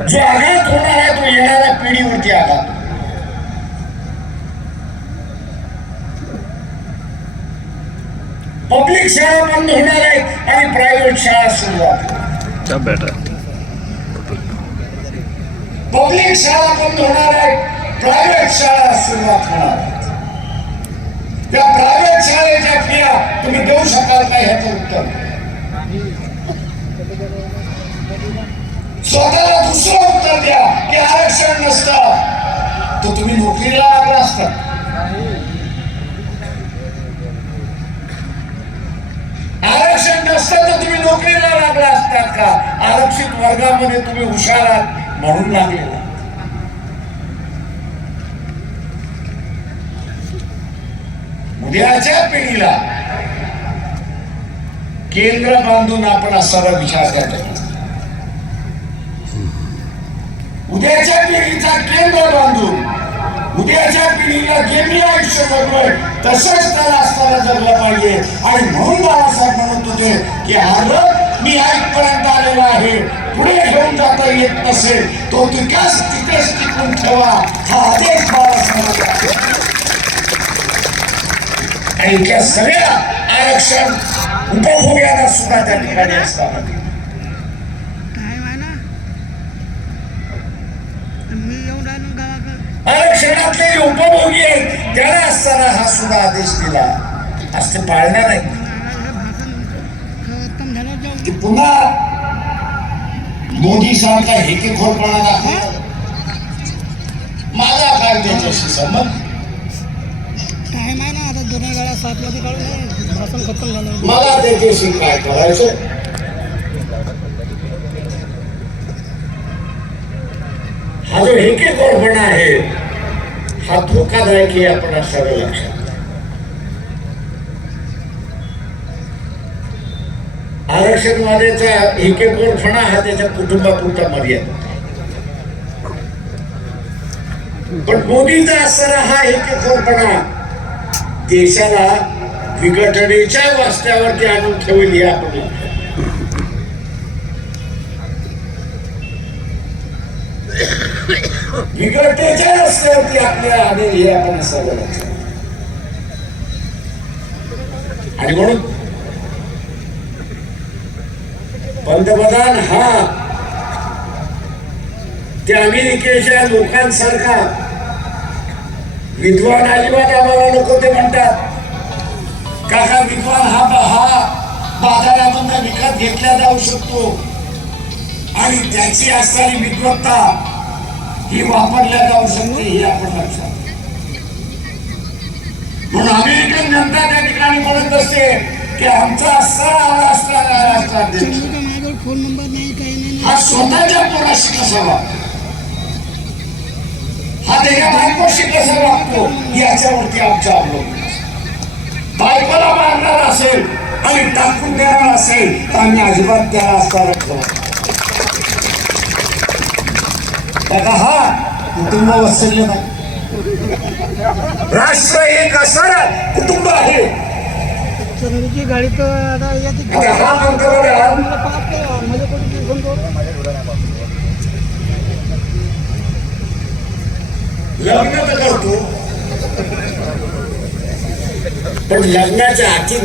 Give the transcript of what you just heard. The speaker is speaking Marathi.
जो आघात होणार आहे तो येणाऱ्या पिढीवरती आघात पब्लिक शाळा बंद होणार आहेत आणि प्रायव्हेट शाळा सुरुवात पब्लिक शाळा बंद होणार आहेत प्रायव्हेट शाळा सुरुवात होणार त्या प्रायव्हेट शाळेच्या फिया तुम्ही देऊ शकाल का ह्याचं उत्तर स्वतःला दुसरं उत्तर द्या की आरक्षण नसतं. तर तुम्ही नोकरीला लागला असता. आरक्षण नसतं तर तुम्ही नोकरीला लागला असतात का? आरक्षित वर्गामध्ये तुम्ही हुशार आहात म्हणून लागलेला उद्याच्या पिढीला केंद्र बांधून आपण असावा विचार करतो उद्याच्या पिढीचा केंद्र बांधून उद्याच्या पिढीला जे मी आयुष्य जगवय तसंच त्याला असताना जगलं पाहिजे. आणि म्हणून बाळासाहेब म्हणत होते की आलं मी आजपर्यंत आलेला आहे. पुढे घेऊन जाता येत नसेल तो तिकाच तिथेच टिकून ठेवा. हा आदेश बाळासाहेबांचा आणि त्या सगळ्या आरक्षण उद्भव हो? गेला सुद्धा त्या ठिकाणी असतात आरक्षणातले उपभोगी आहेत त्याला असताना हा सुद्धा आदेश दिला असं पाळणार नाही पुन्हा मोदी सारखा हेकेखोरपणा दाखवला माझा काय त्याच्याशी संबंध काय माहिती आता दोन्ही वेळा सातमध्ये काढून मला त्याच्याशी काय करायचं हा जो हेकेखोरपणा आहे हा धोकादायक आहे आपण असावं लक्षात आरक्षणवाद्याचा एकेकोरपणा हा त्याच्या कुटुंबापुरता मर्यादा. पण मोदीचा असणारा हा एकेकोरपणा देशाला विघटनेच्या वास्त्यावरती आणून ठेवली हे आपण. विघटनेच्या रस्त्यावरती आपल्या आणेल हे आपण असावं आणि म्हणून पंतप्रधान हा त्या अमेरिकेच्या लोकांसारखा विद्वान अजिबात आम्हाला नको ते म्हणतात. काका विद्वान हा हा बाजारातून विकत घेतला जाऊ शकतो. आणि त्याची असणारी विद्वत्ता ही वापरल्या जाऊ शकते हे आपण लक्षात म्हणून अमेरिकन जनता त्या ठिकाणी म्हणत असते की आमचा असणारा राष्ट्र राष्ट्राध्यक्ष नाही हा स्वतःच्या पोराशी कसा वागतो? हा त्याच्या बायकोशी कसा वागतो? याच्यावरती आमचा अवलंबून बायकोला मारणार असेल आणि टाकून देणार असेल तर आम्ही अजिबात त्याला ठेवत त्याचा हा कुटुंब वत्सल्य नाही. राष्ट्र एक असणार कुटुंब आहे. चंद्रची गाडी तर हा लग्न तर करतो. पण लग्नाच्या आधी